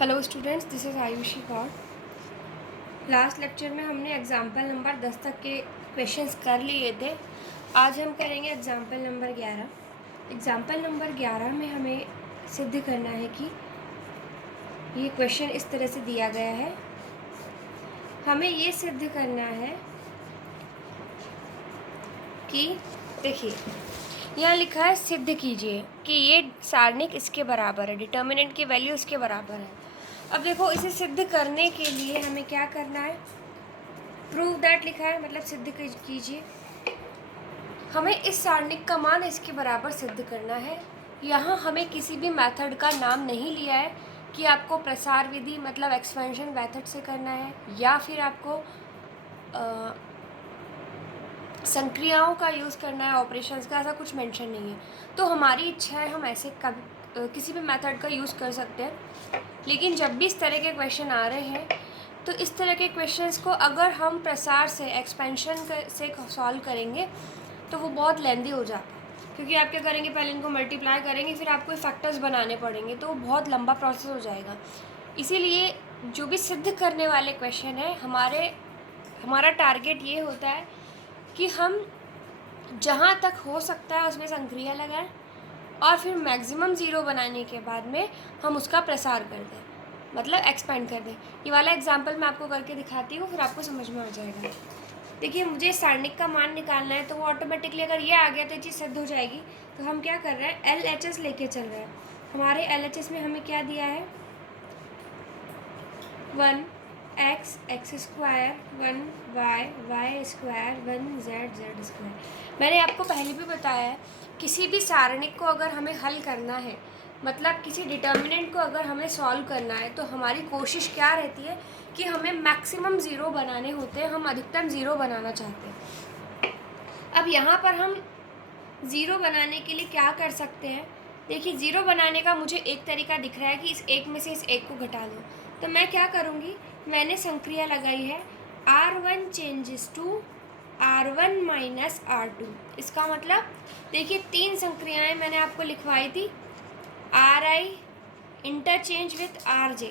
Hello students, this is Ayushi Kaur. Last lecture में हमने example number 10 तक के क्वेश्चंस कर लिए थे। आज हम करेंगे एग्ज़ाम्पल नंबर 11। एग्ज़ाम्पल नंबर 11 में हमें सिद्ध करना है कि ये क्वेश्चन इस तरह से दिया गया है। हमें ये सिद्ध करना है कि देखिए, यहाँ लिखा है सिद्ध कीजिए कि ये सारणिक इसके बराबर है, डिटर्मिनेंट की वैल्यू इसके बराबर है। अब देखो, इसे सिद्ध करने के लिए हमें क्या करना है, प्रूव दैट लिखा है, मतलब सिद्ध कीजिए। हमें इस सारणिक का मान इसके बराबर सिद्ध करना है। यहाँ हमें किसी भी मेथड का नाम नहीं लिया है कि आपको प्रसार विधि मतलब एक्सपेंशन मेथड से करना है या फिर आपको संक्रियाओं का यूज़ करना है, ऑपरेशंस का, ऐसा कुछ मेंशन नहीं है। तो हमारी इच्छा है हम ऐसे किसी भी मेथड का यूज़ कर सकते हैं। लेकिन जब भी इस तरह के क्वेश्चन आ रहे हैं तो इस तरह के क्वेश्चंस को अगर हम प्रसार से एक्सपेंशन से सॉल्व करेंगे तो वो बहुत लेंदी हो जाता है, क्योंकि आप क्या करेंगे, पहले इनको मल्टीप्लाई करेंगे, फिर आपको फैक्टर्स बनाने पड़ेंगे, तो वो बहुत लंबा प्रोसेस हो जाएगा। इसीलिए जो भी सिद्ध करने वाले क्वेश्चन है, हमारा टारगेट ये होता है कि हम जहाँ तक हो सकता है उसमें संक्रिया लगाएं और फिर मैक्सिमम ज़ीरो बनाने के बाद में हम उसका प्रसार कर दें, मतलब एक्सपेंड कर दें। ये वाला एग्जांपल मैं आपको करके दिखाती हूँ, फिर आपको समझ में आ जाएगा। देखिए, मुझे सारणिक का मान निकालना है, तो वो ऑटोमेटिकली अगर ये आ गया तो ये चीज़ सिद्ध हो जाएगी। तो हम क्या कर रहे हैं, LHS लेके चल रहे हैं। हमारे LHS में हमें क्या दिया है, 1x square, 1y square, 1z square. मैंने आपको पहले भी बताया है, किसी भी सारणिक को अगर हमें हल करना है, मतलब किसी डिटर्मिनेंट को अगर हमें सॉल्व करना है, तो हमारी कोशिश क्या रहती है कि हमें मैक्सिमम ज़ीरो बनाने होते हैं, हम अधिकतम ज़ीरो बनाना चाहते हैं। अब यहाँ पर हम ज़ीरो बनाने के लिए क्या कर सकते हैं, देखिए, ज़ीरो बनाने का मुझे एक तरीका दिख रहा है कि इस एक में से इस एक को घटा दो। तो मैं क्या करूँगी, मैंने संक्रिया लगाई है R1 changes to R1 minus R2। इसका मतलब देखिए, तीन संक्रियाएं मैंने आपको लिखवाई थी, RI interchange with RJ,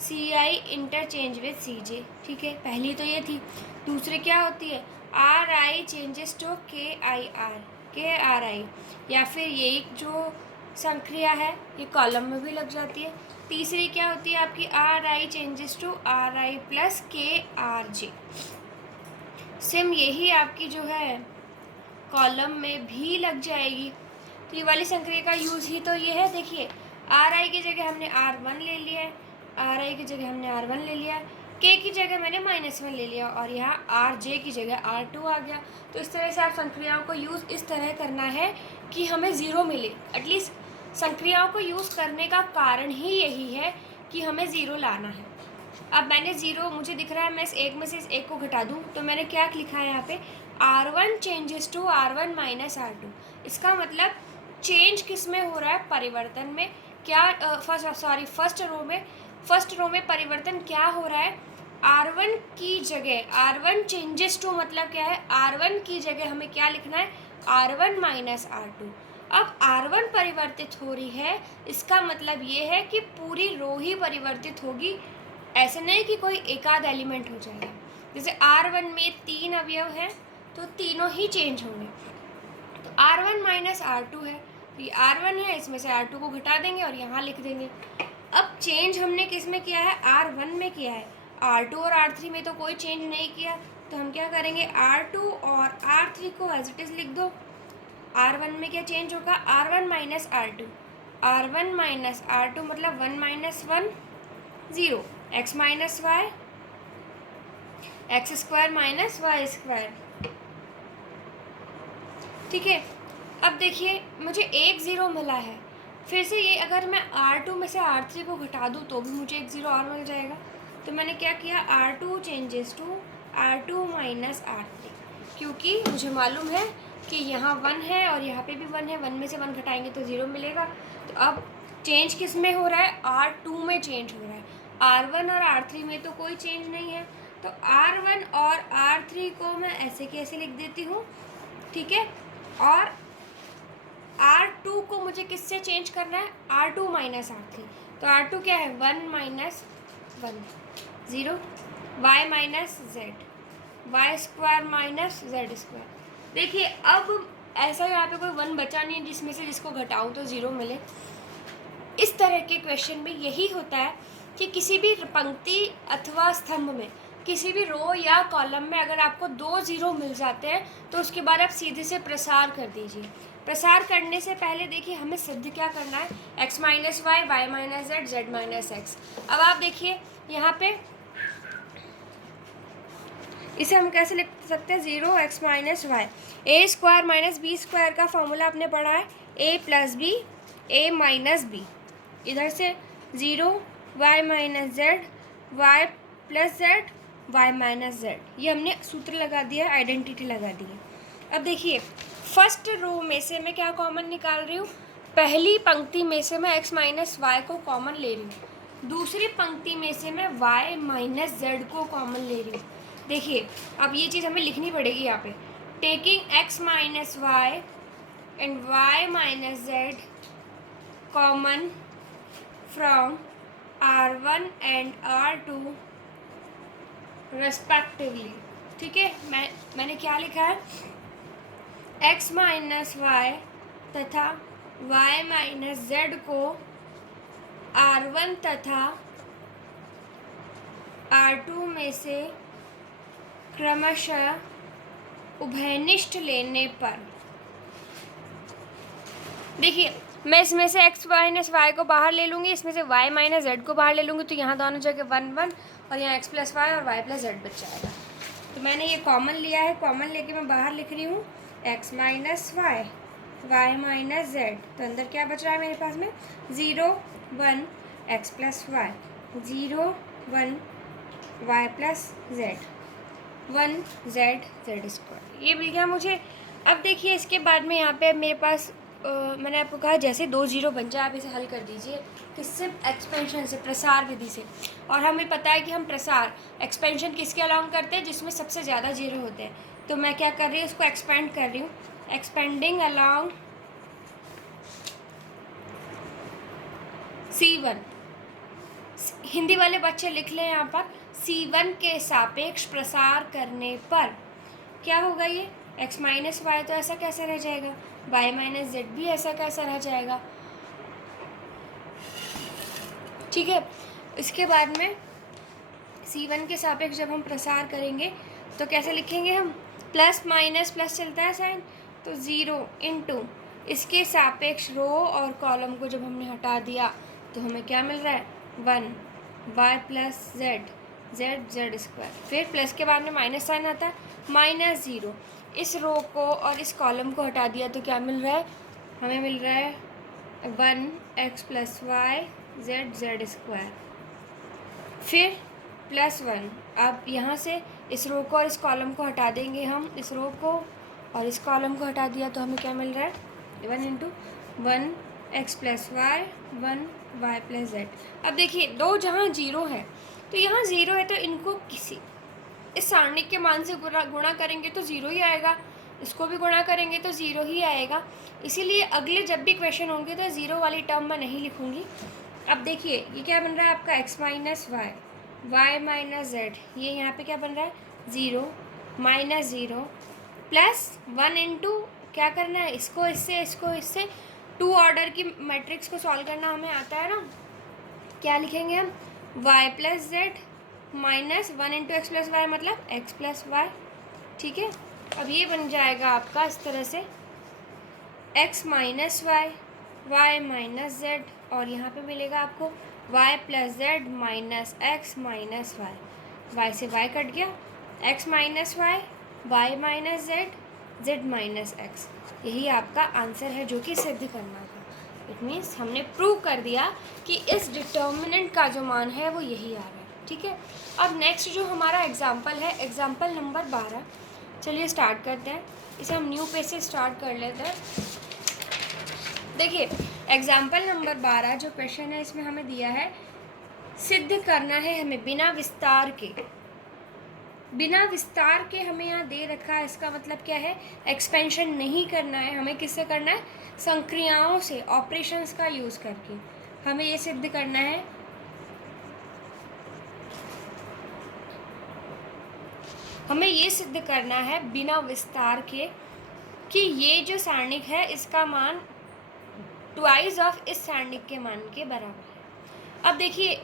CI interchange with CJ। ठीक है, पहली तो ये थी। दूसरी क्या होती है, RI चेंजेस टू KRI, या फिर ये जो संक्रिया है ये कॉलम में भी लग जाती है। तीसरी क्या होती है आपकी, RI changes to RI plus KRJ। Same यही आपकी जो है कॉलम में भी लग जाएगी। तो ये वाली संक्रिया का यूज़ ही तो ये है। देखिए, RI की जगह हमने R1 ले लिया है, RI की जगह हमने R1 ले लिया, K की जगह मैंने -1 ले लिया और यहाँ RJ की जगह R2 आ गया। तो इस तरह से आप संक्रियाओं को यूज़ इस तरह करना है कि हमें ज़ीरो मिले। एटलीस्ट संक्रियाओं को यूज़ करने का कारण ही यही है कि हमें ज़ीरो लाना है। अब मैंने ज़ीरो, मुझे दिख रहा है मैं इस एक में से इस एक को घटा दूँ, तो मैंने क्या लिखा है यहाँ पे, R1 changes to R1 minus R2। इसका मतलब चेंज किस में हो रहा है, परिवर्तन में। क्या फर्स्ट रो में परिवर्तन क्या हो रहा है, R1 की जगह, R1 चेंजेस टू मतलब क्या है, R1 की जगह हमें क्या लिखना है, R1 माइनस R2। अब R1 परिवर्तित हो रही है, इसका मतलब ये है कि पूरी रो ही परिवर्तित होगी। ऐसे नहीं कि कोई एक आध एलिमेंट हो जाएगा। जैसे R1 में 3 अवयव हैं तो तीनों ही चेंज होंगे। तो R1 माइनस R2 है, तो ये R1 है, इसमें से R2 को घटा देंगे और यहाँ लिख देंगे। अब चेंज हमने किस में किया है, R1 में किया है। R2 और R3 में तो कोई चेंज नहीं किया, तो हम क्या करेंगे, R2 और R3 को एज इट इज़ लिख दो। R1 में क्या चेंज होगा, R1 minus R2, R1 minus R2 मतलब 1 minus 1 0, x minus Y, X square minus Y square. ठीक है, अब देखिए, मुझे एक ज़ीरो मिला है। फिर से ये अगर मैं R2 में से R3 को घटा दूँ तो भी मुझे एक ज़ीरो और मिल जाएगा। तो मैंने क्या किया, R2 changes to R2 minus R3, क्योंकि मुझे मालूम है कि यहाँ 1 है और यहाँ पे भी 1 है, 1 में से 1 घटाएंगे तो ज़ीरो मिलेगा। तो अब चेंज किस में हो रहा है, R2 में चेंज हो रहा है। R1 और R3 में तो कोई चेंज नहीं है, तो R1 और R3 को मैं ऐसे कैसे लिख देती हूँ। ठीक है, और R2 को मुझे किससे चेंज करना है, R2 माइनस R3। तो R2 क्या है, 1 minus 1 0, y minus Z, Y square minus Z square. देखिए अब ऐसा यहाँ पे कोई 1 बचा नहीं है जिसमें से जिसको घटाऊँ तो 0 मिले। इस तरह के क्वेश्चन में यही होता है कि किसी भी पंक्ति अथवा स्तंभ में, किसी भी रो या कॉलम में अगर आपको 2 0 मिल जाते हैं तो उसके बाद आप सीधे से प्रसार कर दीजिए। प्रसार करने से पहले देखिए हमें सिद्ध क्या करना है, x minus Y, Y minus Z, Z minus X. अब आप देखिए यहाँ पे इसे हम कैसे लिख सकते हैं, 0x minus Y, A square minus B square का फॉर्मूला आपने पढ़ा है, a plus B, A minus B, इधर से 0 y minus Z, Y plus Z, Y minus Z, ये हमने सूत्र लगा दिया, आइडेंटिटी लगा दी है। अब देखिए फर्स्ट रो में से मैं क्या कॉमन निकाल रही हूँ, पहली पंक्ति में से मैं x माइनस वाई को कॉमन ले रही हूँ, दूसरी पंक्ति में से मैं y माइनस जेड को कॉमन ले रही हूँ। देखिए अब ये चीज़ हमें लिखनी पड़ेगी यहाँ पे, taking x minus Y and y minus Z common from R1 and R2 respectively. ठीक है, मैंने क्या लिखा है, x माइनस वाई तथा y माइनस जेड को R1 तथा R2 में से क्रमशः उभयनिष्ठ लेने पर। देखिए मैं इसमें से x माइनस वाई को बाहर ले लूँगी, इसमें से y माइनस जेड को बाहर ले लूँगी, तो यहाँ दोनों जगह 1 1 और यहाँ x प्लस वाई और y प्लस जेड बच जाएगा। तो मैंने ये कॉमन लिया है, कॉमन लेके मैं बाहर लिख रही हूँ x minus Y, y minus Z, तो अंदर क्या बच रहा है मेरे पास में, 0 1 x plus Y, 0 1 y plus Z, 1 Z Z square, ये मिल गया मुझे। अब देखिए इसके बाद में यहाँ पे मेरे पास मैंने आपको कहा जैसे 2 0 बन जाए आप इसे हल कर दीजिए, किससे, एक्सपेंशन से, प्रसार विधि से। और हमें पता है कि हम प्रसार एक्सपेंशन किसके अलाउंग करते हैं, जिसमें सबसे ज़्यादा 0 होते हैं। तो मैं क्या कर रही हूँ, इसको एक्सपेंड कर रही हूँ, एक्सपेंडिंग अलाउंग C1। हिंदी वाले बच्चे लिख लें यहाँ पर, C1 के सापेक्ष प्रसार करने पर क्या होगा, ये x माइनस वाई तो ऐसा कैसा रह जाएगा, y माइनस जेड भी ऐसा कैसा रह जाएगा। ठीक है, इसके बाद में C1 के सापेक्ष जब हम प्रसार करेंगे तो कैसे लिखेंगे हम, प्लस माइनस प्लस चलता है साइन, तो 0 इंटू इसके सापेक्ष रो और कॉलम को जब हमने हटा दिया तो हमें क्या मिल रहा है, 1 y plus Z, Z Z square, फिर प्लस के बाद में माइनस साइन आता है, माइनस 0, इस रो को और इस कॉलम को हटा दिया तो क्या मिल रहा है, हमें मिल रहा है 1 x plus Y Z Z square, फिर प्लस 1। अब यहाँ से इस रो को और इस कॉलम को हटा देंगे हम, इस रो को और इस कॉलम को हटा दिया तो हमें क्या मिल रहा है, 1 into 1 x plus Y, 1 y plus Z. अब देखिए दो जहाँ 0 है तो यहाँ 0 है, तो इनको किसी इस सारणिक के मान से गुणा करेंगे तो 0 ही आएगा, इसको भी गुणा करेंगे तो 0 ही आएगा। इसीलिए अगले जब भी क्वेश्चन होंगे तो 0 वाली टर्म मैं नहीं लिखूँगी। अब देखिए ये क्या बन रहा है आपका, x minus Y, Y minus Z, ये यहाँ पे क्या बन रहा है, 0 माइनस 0 प्लस 1 इंटू क्या करना है, इसको इससे, इसको इससे, 2 ऑर्डर की मैट्रिक्स को सॉल्व करना हमें आता है ना। क्या लिखेंगे हम, y plus z minus 1 into x plus y मतलब x प्लस वाई। ठीक है, अब ये बन जाएगा आपका इस तरह से x minus Y, Y minus z, और यहाँ पे मिलेगा आपको y plus z minus x minus Y, y से y कट गया, x minus Y, Y minus Z, Z minus x. यही आपका आंसर है जो कि सिद्ध करना था। इट मीन्स हमने प्रूव कर दिया कि इस डिटर्मिनेंट का जो मान है वो यही आ रहा है। ठीक है, अब नेक्स्ट जो हमारा एग्जाम्पल है, एग्जाम्पल नंबर 12, चलिए स्टार्ट करते हैं। इसे हम न्यू पेज से स्टार्ट कर लेते हैं। देखिए एग्जाम्पल नंबर 12 जो क्वेश्चन है इसमें हमें दिया है सिद्ध करना है हमें बिना विस्तार के बिना विस्तार के हमें यहाँ दे रखा है, इसका मतलब क्या है, एक्सपेंशन नहीं करना है, हमें किससे करना है, संक्रियाओं से, ऑपरेशंस का यूज़ करके हमें ये सिद्ध करना है बिना विस्तार के कि ये जो सारणिक है इसका मान ट्वाइस ऑफ इस सारणिक के मान के बराबर है। अब देखिए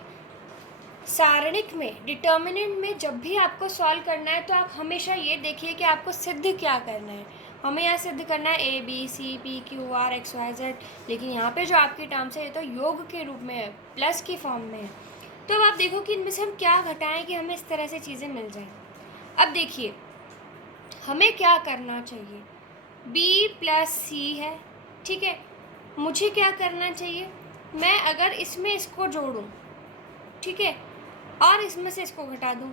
सारणिक में डिटर्मिनेंट में जब भी आपको सॉल्व करना है तो आप हमेशा ये देखिए कि आपको सिद्ध क्या करना है। हमें यहाँ सिद्ध करना है A B C P Q R X Y Z, लेकिन यहाँ पे जो आपकी टर्म्स है ये तो योग के रूप में है, प्लस की फॉर्म में है। तो अब आप देखो कि इनमें से हम क्या घटाएं कि हमें इस तरह से चीज़ें मिल जाएं। अब देखिए हमें क्या करना चाहिए, b प्लस सी है, ठीक है। मुझे क्या करना चाहिए, मैं अगर इसमें इसको जोड़ूं, ठीक है, और इसमें से इसको घटा दूं,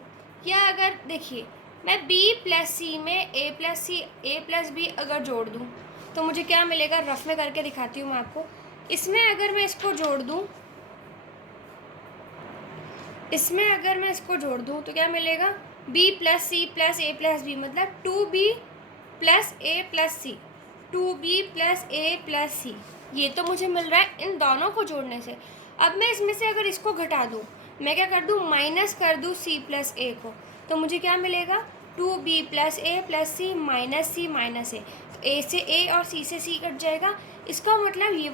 या अगर देखिए मैं b प्लस सी में a प्लस बी अगर जोड़ दूं तो मुझे क्या मिलेगा, रफ में करके दिखाती हूँ मैं आपको। इसमें अगर मैं इसको जोड़ दूं, तो क्या मिलेगा, b plus C plus a plus B, मतलब 2b plus a plus C, 2b plus a plus C, ये तो मुझे मिल रहा है इन दोनों को जोड़ने से। अब मैं इसमें से अगर इसको घटा दूँ, मैं क्या कर दूँ, माइनस कर दूँ c प्लस a को, तो मुझे क्या मिलेगा, 2b plus a plus c minus c minus a, तो a से a और c से c कट जाएगा। इसका मतलब ये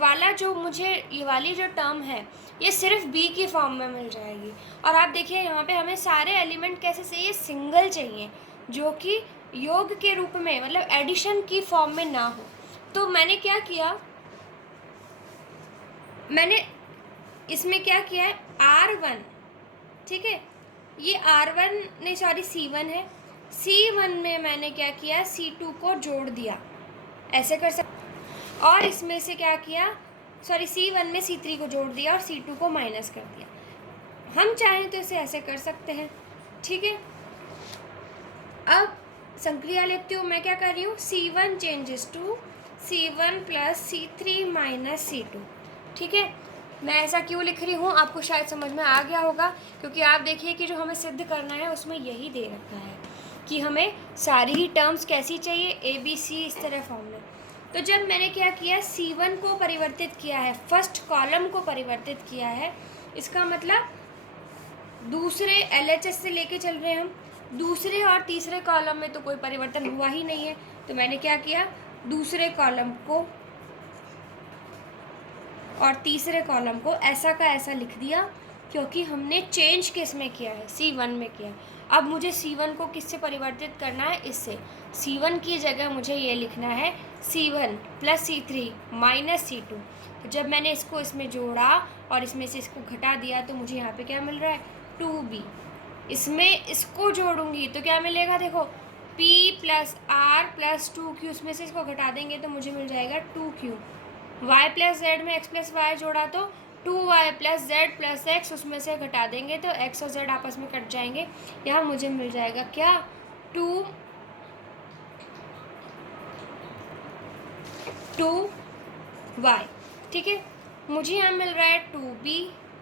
वाली जो टर्म है ये सिर्फ b की फॉर्म में मिल जाएगी। और आप देखिए यहाँ पे हमें सारे एलिमेंट कैसे चाहिए, सिंगल चाहिए, जो कि योग के रूप में, मतलब एडिशन की फॉर्म में ना हो। तो मैंने क्या किया, मैंने इसमें क्या किया है, R1, ठीक है, ये C1 है, C1 में मैंने क्या किया, C2 को जोड़ दिया, ऐसे कर सकते, और इसमें से क्या किया, C1 में C3 को जोड़ दिया और C2 को माइनस कर दिया। हम चाहें तो इसे ऐसे कर सकते हैं, ठीक है। अब संक्रिया लिखती हूँ, मैं क्या कर रही हूँ, C1 changes to C1 plus C3 minus C2, ठीक है। मैं ऐसा क्यों लिख रही हूँ आपको शायद समझ में आ गया होगा, क्योंकि आप देखिए कि जो हमें सिद्ध करना है उसमें यही दे रखा है कि हमें सारी ही टर्म्स कैसी चाहिए, ए बी सी इस तरह फॉर्म में। तो जब मैंने क्या किया, C1 को परिवर्तित किया है, फर्स्ट कॉलम को परिवर्तित किया है, इसका मतलब दूसरे LHS से लेके चल रहे हैं हम, दूसरे और तीसरे कॉलम में तो कोई परिवर्तन हुआ ही नहीं है। तो मैंने क्या किया, दूसरे कॉलम को और तीसरे कॉलम को ऐसा का ऐसा लिख दिया, क्योंकि हमने चेंज किस में किया है, C1 में किया। अब मुझे C1 को किससे परिवर्तित करना है, इससे। C1 की जगह मुझे ये लिखना है C1 plus C3 minus C2। तो जब मैंने इसको इसमें जोड़ा और इसमें से इसको घटा दिया तो मुझे यहाँ पे क्या मिल रहा है, 2b। इसमें इसको जोड़ूंगी तो क्या मिलेगा, देखो p plus are plus 2q, उसमें से इसको घटा देंगे तो मुझे मिल जाएगा 2q। y प्लस जेड में x प्लस वाई जोड़ा तो 2y plus Z plus x, उसमें से घटा देंगे तो x और z आपस में कट जाएंगे। यहाँ मुझे मिल जाएगा क्या, 2y, ठीक है। मुझे यहाँ मिल रहा है 2b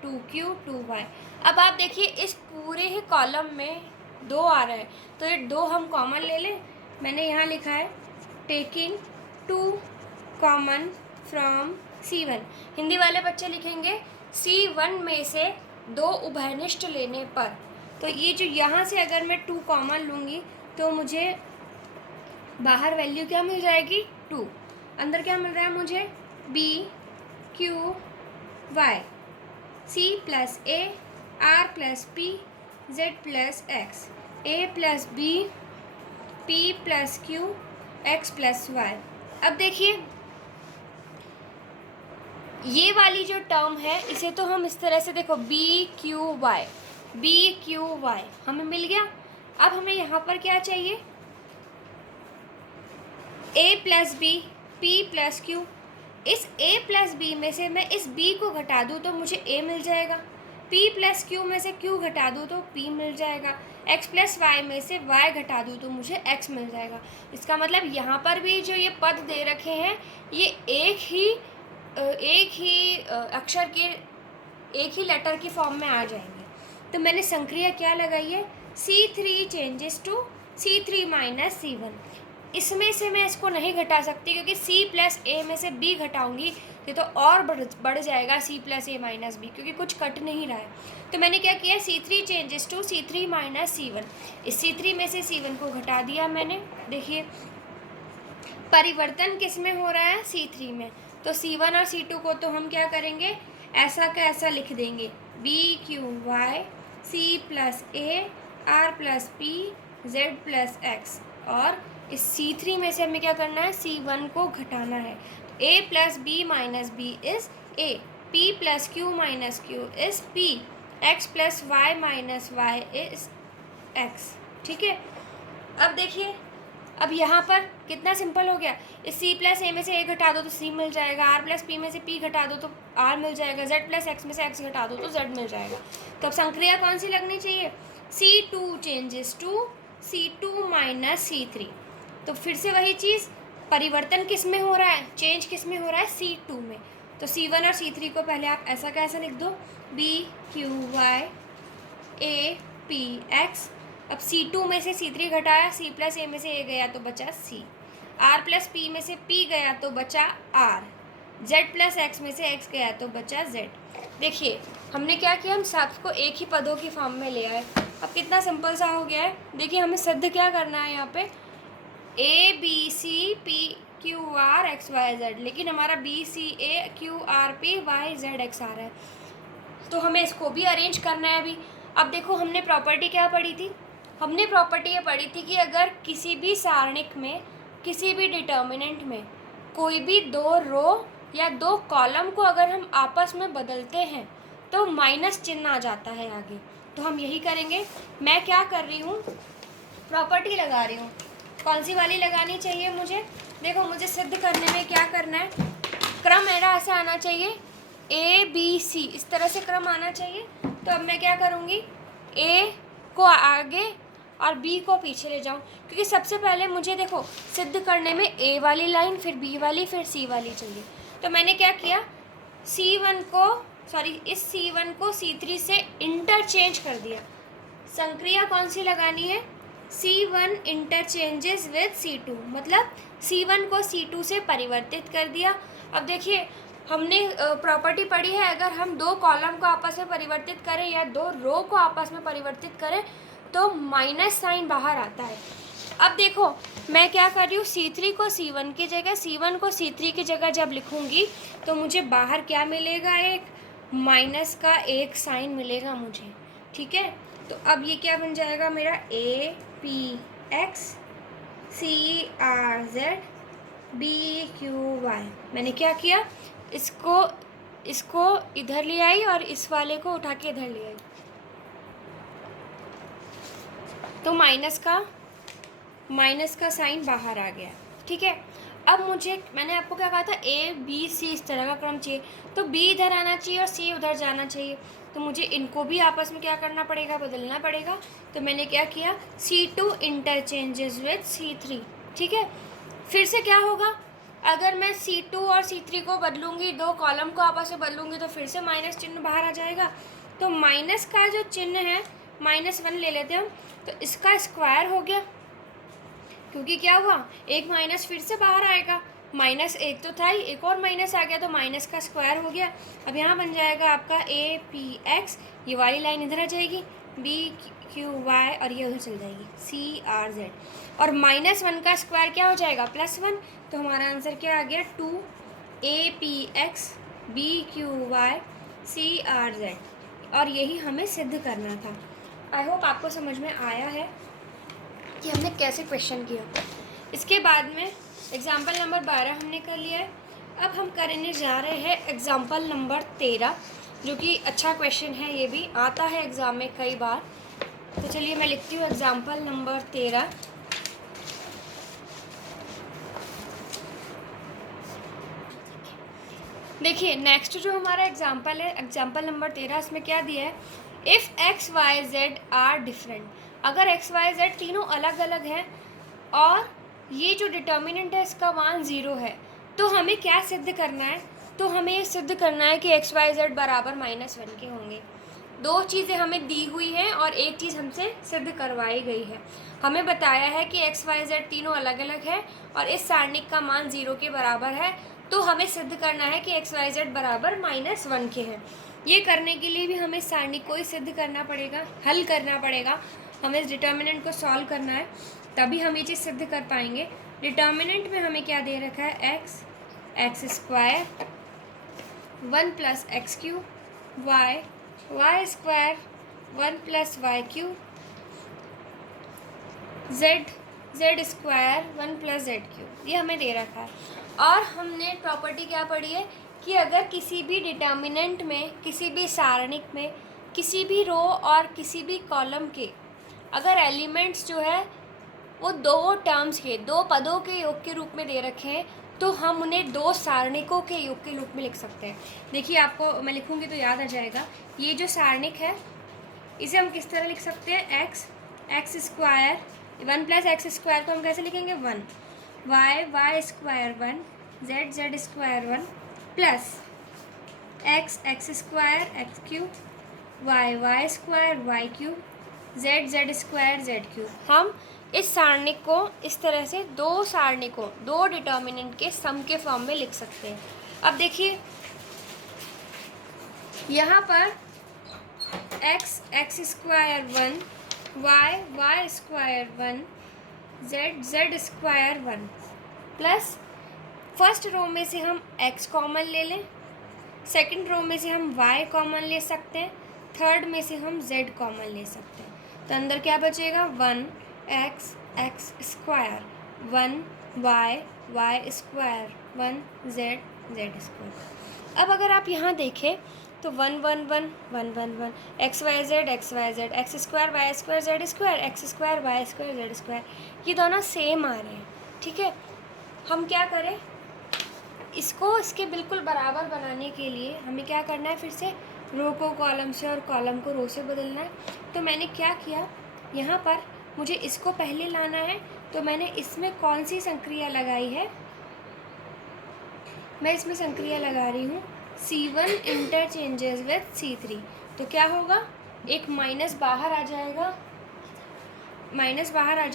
2q 2y। अब आप देखिए इस पूरे ही कॉलम में 2 आ रहा है, तो ये 2 हम कॉमन ले लें। मैंने यहाँ लिखा है taking 2 common from C1। Hindi वाले बच्चे लिखेंगे C1 में से 2 उभयनिष्ठ लेने पर। तो ये जो यहाँ से अगर मैं 2 कॉमन लूँगी तो मुझे बाहर वैल्यू क्या मिल जाएगी, 2। अंदर क्या मिल रहा है मुझे, b q y, c plus a r plus p z plus x, a plus b p plus q x plus y। अब देखिए ये वाली जो टर्म है इसे तो हम इस तरह से देखो b q y हमें मिल गया। अब हमें यहाँ पर क्या चाहिए, a plus b p plus q। इस a प्लस बी में से मैं इस b को घटा दूँ तो मुझे a मिल जाएगा, p प्लस q में से q घटा दूँ तो p मिल जाएगा, x प्लस y में से y घटा दूँ तो मुझे x मिल जाएगा। इसका मतलब यहाँ पर भी जो ये पद दे रखे हैं ये एक ही अक्षर के, एक ही लेटर की फॉर्म में आ जाएंगे। तो मैंने संक्रिया क्या लगाई है, C3 changes to C3 minus C1। इसमें से मैं इसको नहीं घटा सकती क्योंकि C प्लस ए में से B घटाऊंगी ये तो और बढ़ जाएगा C प्लस ए माइनस बी, क्योंकि कुछ कट नहीं रहा है। तो मैंने क्या किया, C3 changes to C3 minus C1। इस C3 में से C1 को घटा दिया मैंने। देखिए परिवर्तन किस में हो रहा है, C3 में। तो C1 और C2 को तो हम क्या करेंगे, ऐसा का ऐसा लिख देंगे, BQY C प्लस ए R plus P Z plus X। और इस C3 में से हमें क्या करना है, C1 को घटाना है। A plus b minus b is A, P plus Q minus Q is P, X plus y minus y is X। ठीक है, अब देखिए अब यहाँ पर कितना सिंपल हो गया। इस C प्लस ए में से ए घटा दो तो C मिल जाएगा, R प्लस P में से P घटा दो तो R मिल जाएगा, Z प्लस X में से X घटा दो तो Z मिल जाएगा। तो अब संक्रिया कौन सी लगनी चाहिए, C2 changes to C2 minus C3। तो फिर से वही चीज़, परिवर्तन किस में हो रहा है, चेंज किस में हो रहा है, C2 में। तो C1 और C3 को पहले आप ऐसा कैसा लिख दो, BQY A P X। अब C2 में से C3 घटाया, C प्लस ए में से ए गया तो बचा C, R प्लस P में से P गया तो बचा R, Z प्लस X में से X गया तो बचा Z। देखिए हमने क्या किया, हम सबको एक ही पदों की फॉर्म में ले आए। अब कितना सिंपल सा हो गया है। देखिए हमें सिद्ध क्या करना है यहाँ पे, A B C P Q R X Y Z, लेकिन हमारा B C A Q R P Y Z X आ रहा है, तो हमें इसको भी अरेंज करना है अभी। अब देखो हमने प्रॉपर्टी क्या पढ़ी थी, हमने प्रॉपर्टी ये पढ़ी थी कि अगर किसी भी सारणिक में किसी भी डिटर्मिनेंट में कोई भी दो रो या दो कॉलम को अगर हम आपस में बदलते हैं तो माइनस चिन्ह आ जाता है आगे। तो हम यही करेंगे। मैं क्या कर रही हूँ, प्रॉपर्टी लगा रही हूँ। कौन सी वाली लगानी चाहिए मुझे, देखो मुझे सिद्ध करने में क्या करना है, क्रम मेरा ऐसा आना चाहिए, ABC इस तरह से क्रम आना चाहिए। तो अब मैं क्या करूँगी, A को आगे और B को पीछे ले जाऊँ, क्योंकि सबसे पहले मुझे देखो सिद्ध करने में A वाली लाइन फिर B वाली फिर C वाली चाहिए। तो मैंने क्या किया, इस C1 को C3 से इंटरचेंज कर दिया। संक्रिया कौन सी लगानी है, C1 इंटरचेंजेस विद C2, मतलब C1 को C2 से परिवर्तित कर दिया। अब देखिए हमने प्रॉपर्टी पढ़ी है, अगर हम दो कॉलम को आपस में परिवर्तित करें या दो रो को आपस में परिवर्तित करें तो माइनस साइन बाहर आता है। अब देखो मैं क्या कर रही हूँ, C3 को C1 की जगह, C1 को C3 की जगह जब लिखूँगी तो मुझे बाहर क्या मिलेगा, एक माइनस का एक साइन मिलेगा मुझे। ठीक है, तो अब ये क्या बन जाएगा मेरा, APX CRZ BQY। मैंने क्या किया, इसको इधर ले आई और इस वाले को उठा के इधर ले आई, तो माइनस का साइन बाहर आ गया। ठीक है, अब मैंने आपको क्या कहा था, ABC इस तरह का क्रम चाहिए, तो B इधर आना चाहिए और C उधर जाना चाहिए। तो मुझे इनको भी आपस में क्या करना पड़ेगा, बदलना पड़ेगा। तो मैंने क्या किया, C2 इंटरचेंजेस विद C3। ठीक है, फिर से क्या होगा, अगर मैं C2 और C3 को बदलूँगी, दो कॉलम को आपस में बदलूँगी तो फिर से माइनस चिन्ह बाहर आ जाएगा। तो माइनस का जो चिन्ह है, -1 ले लेते हैं हम, तो इसका स्क्वायर हो गया, क्योंकि क्या हुआ, एक माइनस फिर से बाहर आएगा, -1 तो था ही, एक और माइनस आ गया तो माइनस का स्क्वायर हो गया। अब यहाँ बन जाएगा आपका APX, ये वाली लाइन इधर आ जाएगी, BQY और ये उधर चल जाएगी CRZ, और -1 का स्क्वायर क्या हो जाएगा, +1। तो हमारा आंसर क्या आ गया, 2APX BQY CRZ, और यही हमें सिद्ध करना था। आई होप आपको समझ में आया है कि हमने कैसे क्वेश्चन किया। इसके बाद में एग्जाम्पल नंबर 12 हमने कर लिया है। अब हम करने जा रहे हैं एग्जाम्पल नंबर 13, जो कि अच्छा क्वेश्चन है, ये भी आता है एग्ज़ाम में कई बार। तो चलिए मैं लिखती हूँ एग्जाम्पल नंबर 13। देखिए नेक्स्ट जो हमारा एग्जाम्पल है, एग्जाम्पल नंबर 13, इसमें क्या दिया है, if X Y Z are different. अगर X Y Z तीनों अलग अलग हैं और ये जो डिटर्मिनेंट है इसका मान 0 है, तो हमें क्या सिद्ध करना है, तो हमें ये सिद्ध करना है कि X Y Z बराबर -1 के होंगे। दो चीज़ें हमें दी हुई हैं और एक चीज़ हमसे सिद्ध करवाई गई है। हमें बताया है कि एक्स वाई जेड तीनों अलग अलग है और इस सारणिक का मान 0 के बराबर है, तो हमें सिद्ध करना है कि एक्स वाई जेड बराबर -1 के हैं। ये करने के लिए भी हमें इस सारणिक को ही सिद्ध करना पड़ेगा, हल करना पड़ेगा। हमें इस डिटर्मिनेंट को सॉल्व करना है, तभी हम ये चीज़ सिद्ध कर पाएंगे। डिटर्मिनेंट में हमें क्या दे रखा है, x square 1 + x³ y square 1 + y³ z square 1 + z³, ये हमें दे रखा है। और हमने प्रॉपर्टी क्या पढ़ी है कि अगर किसी भी डिटर्मिनेंट में, किसी भी सारणिक में, किसी भी रो और किसी भी कॉलम के अगर एलिमेंट्स जो है वो दो टर्म्स के, दो पदों के योग के रूप में दे रखे हैं, तो हम उन्हें दो सारणिकों के योग के रूप में लिख सकते हैं। देखिए, आपको मैं लिखूंगी तो याद आ जाएगा। ये जो सारणिक है इसे हम किस तरह लिख सकते हैं, एक्स स्क्वायर 1 + x² को हम कैसे लिखेंगे, 1, y square 1, z square 1 plus x square x³ y square y³ z square z³। हम इस सारणिक को इस तरह से दो सारणिकों, दो डिटर्मिनेंट के सम के फॉर्म में लिख सकते हैं। अब देखिए, यहाँ पर x square 1, y square 1, z square 1 plus first row में से हम x कॉमन ले लें, सेकंड रो में से हम y कॉमन ले सकते हैं, थर्ड में से हम z कॉमन ले सकते हैं। तो अंदर क्या बचेगा, 1 x square 1 y square 1 z square. अब अगर आप यहाँ देखें तो 1 1 1 1 1 1 x Y z x square y square z square, x square y square z square, ये दोनों सेम आ रहे हैं। ठीक है, हम क्या करें, इसको इसके बिल्कुल बराबर बनाने के लिए हमें क्या करना है, फिर से रो को कॉलम से और कॉलम को रो से बदलना है। तो मैंने क्या किया, यहाँ पर मुझे इसको पहले लाना है, तो मैंने इसमें कौन सी संक्रिया लगाई है, मैं इसमें संक्रिया लगा रही हूँ C1 इंटरचेंजेस विद C3। तो क्या होगा, एक माइनस बाहर आ जाएगा, माइनस बाहर आ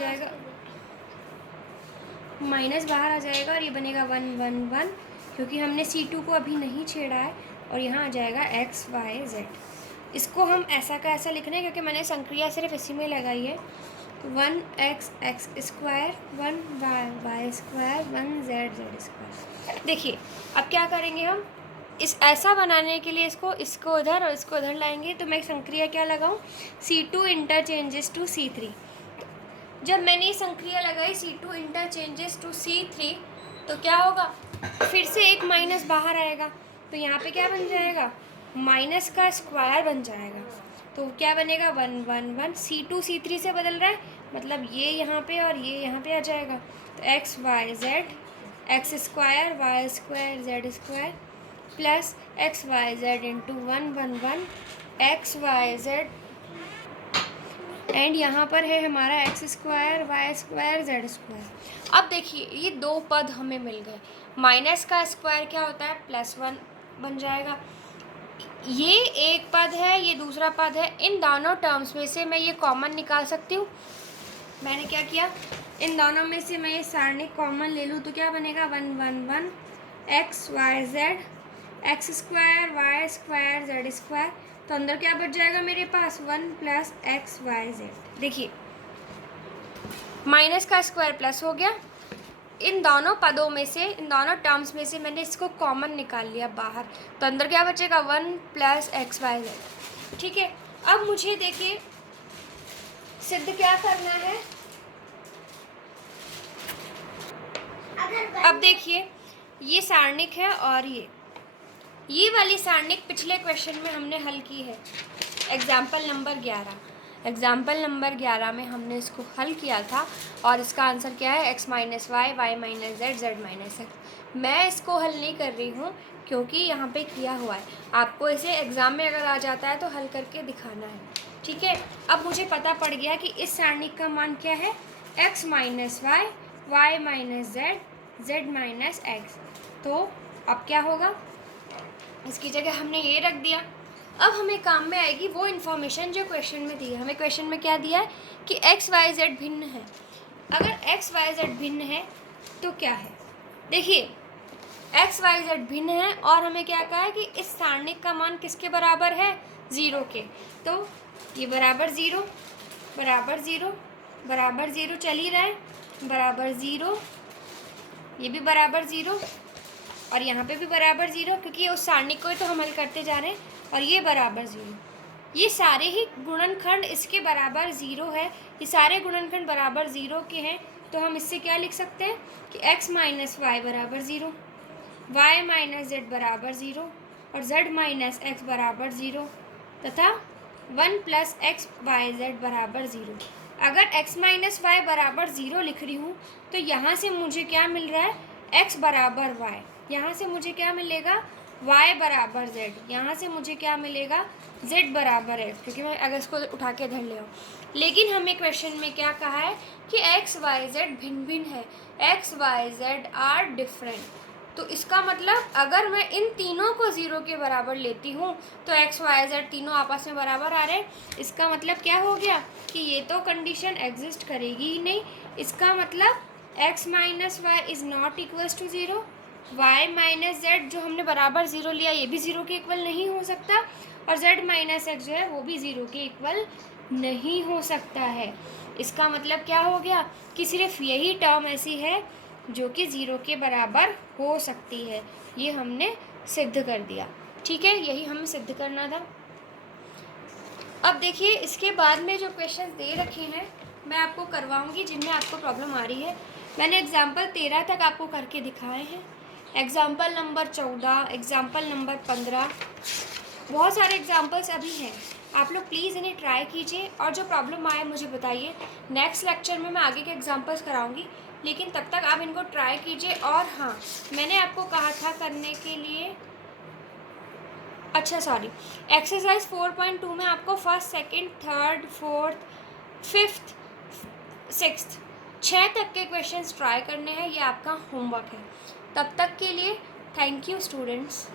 जाएगा और ये बनेगा 1 1 1, क्योंकि हमने C2 को अभी नहीं छेड़ा है, और यहाँ आ जाएगा एक्स वाई जेड। इसको हम ऐसा का ऐसा लिखना है क्योंकि मैंने संक्रिया सिर्फ इसी में लगाई है। 1 x square 1 y square 1 z square. देखिए, अब क्या करेंगे हम, इस ऐसा बनाने के लिए इसको इधर और इसको इधर लाएंगे। तो मैं संक्रिया क्या लगाऊं, C2 इंटरचेंजेस टू C3। जब मैंने ये संक्रिया लगाई C2 इंटरचेंजेस टू C3, तो क्या होगा, फिर से एक माइनस बाहर आएगा, तो यहाँ पे क्या बन जाएगा, माइनस का स्क्वायर बन जाएगा। तो क्या बनेगा, 1 1 1, C2 C3 से बदल रहा है, मतलब ये यहाँ पे और ये यहाँ पे आ जाएगा। तो x Y z x square y square z square plus x Y z into 1 1 1 x Y z, and यहाँ पर है हमारा x square y square z square. अब देखिए, ये दो पद हमें मिल गए। माइनस का स्क्वायर क्या होता है, +1 बन जाएगा। ये एक पद है, ये दूसरा पद है। इन दोनों टर्म्स में से मैं ये कॉमन निकाल सकती हूँ। मैंने क्या किया, इन दोनों में से मैं ये सारणिक कॉमन ले लूँ, तो क्या बनेगा, 1 1 1 x Y z x square y square z square. तो अंदर क्या बच जाएगा मेरे पास, 1 + एक्स वाई जेड। देखिए, माइनस का स्क्वायर प्लस हो गया। इन दोनों पदों में से, इन दोनों टर्म्स में से मैंने इसको कॉमन निकाल लिया बाहर, तो अंदर क्या बचेगा, 1 + एक्स वाई जेड। ठीक है, अब मुझे देखिए सिद्ध क्या करना है। अब देखिए, ये सारणिक है और ये वाली सारणिक पिछले क्वेश्चन में हमने हल की है, एग्जाम्पल नंबर 11 में हमने इसको हल किया था, और इसका आंसर क्या है, x - y y - z z - x। मैं इसको हल नहीं कर रही हूँ क्योंकि यहाँ पे किया हुआ है, आपको इसे एग्ज़ाम में अगर आ जाता है तो हल करके दिखाना है। ठीक है, अब मुझे पता पड़ गया कि इस सारणिक का मान क्या है, x - y y - z z - x। तो अब क्या होगा, इसकी जगह हमने ये रख दिया, अब हमें काम में आएगी वो इन्फॉर्मेशन जो क्वेश्चन में दी है। हमें क्वेश्चन में क्या दिया है कि एक्स वाई जेड भिन्न है। अगर एक्स वाई जेड भिन्न है तो क्या है, देखिए एक्स वाई जेड भिन्न है और हमें क्या कहा है कि इस सारणिक का मान किसके बराबर है, 0 के। तो ये बराबर 0 बराबर 0 बराबर 0 चल ही रहा है, बराबर 0, ये भी बराबर 0 और यहाँ पे भी बराबर 0, क्योंकि उस सारणिक को ही तो हम हल करते जा रहे हैं। और ये बराबर 0, ये सारे ही गुणनखंड इसके बराबर 0 है, ये सारे गुणनखंड बराबर 0 के हैं। तो हम इससे क्या लिख सकते हैं कि x माइनस वाई बराबर 0, y माइनस जेड बराबर 0 और z माइनस एक्स बराबर 0 तथा 1 प्लस एक्स वाई जेड बराबर 0। अगर x माइनस वाई बराबर 0 लिख रही हूँ तो यहाँ से मुझे क्या मिल रहा है, x बराबर y, यहाँ से मुझे क्या मिलेगा, y बराबर z, यहाँ से मुझे क्या मिलेगा, z बराबर x, क्योंकि मैं अगर इसको उठा के इधर ले आऊँ। लेकिन हमें क्वेश्चन में क्या कहा है कि x y z भिन्न भिन्न है, x y z are different. तो इसका मतलब अगर मैं इन तीनों को 0 के बराबर लेती हूँ तो x y z तीनों आपस में बराबर आ रहे हैं। इसका मतलब क्या हो गया कि ये तो कंडीशन एग्जिस्ट करेगी ही नहीं। इसका मतलब x minus y is not equals to 0, y minus z जो हमने बराबर 0 लिया ये भी 0 के इक्वल नहीं हो सकता, और z माइनस एक्स जो है वो भी 0 के इक्वल नहीं हो सकता है। इसका मतलब क्या हो गया कि सिर्फ यही टर्म ऐसी है जो कि 0 के बराबर हो सकती है। ये हमने सिद्ध कर दिया, ठीक है, यही हमें सिद्ध करना था। अब देखिए इसके बाद में जो क्वेश्चन दे रखे हैं मैं आपको करवाऊंगी जिनमें आपको प्रॉब्लम आ रही है। मैंने एग्जाम्पल 13 तक आपको करके दिखाए हैं, एग्जाम्पल नंबर 14, एग्जाम्पल नंबर 15, बहुत सारे एग्जाम्पल्स अभी हैं। आप लोग प्लीज़ इन्हें ट्राई कीजिए और जो प्रॉब्लम आए मुझे बताइए। नेक्स्ट लेक्चर में मैं आगे के एग्जाम्पल्स कराऊंगी, लेकिन तब तक आप इनको ट्राई कीजिए। और हाँ, मैंने आपको कहा था करने के लिए, अच्छा सॉरी, एक्सरसाइज 4.2 में आपको first, second, third, fourth, fifth, sixth 6 तक के क्वेश्चंस ट्राई करने हैं। ये आपका होमवर्क है। तब तक के लिए थैंक यू स्टूडेंट्स।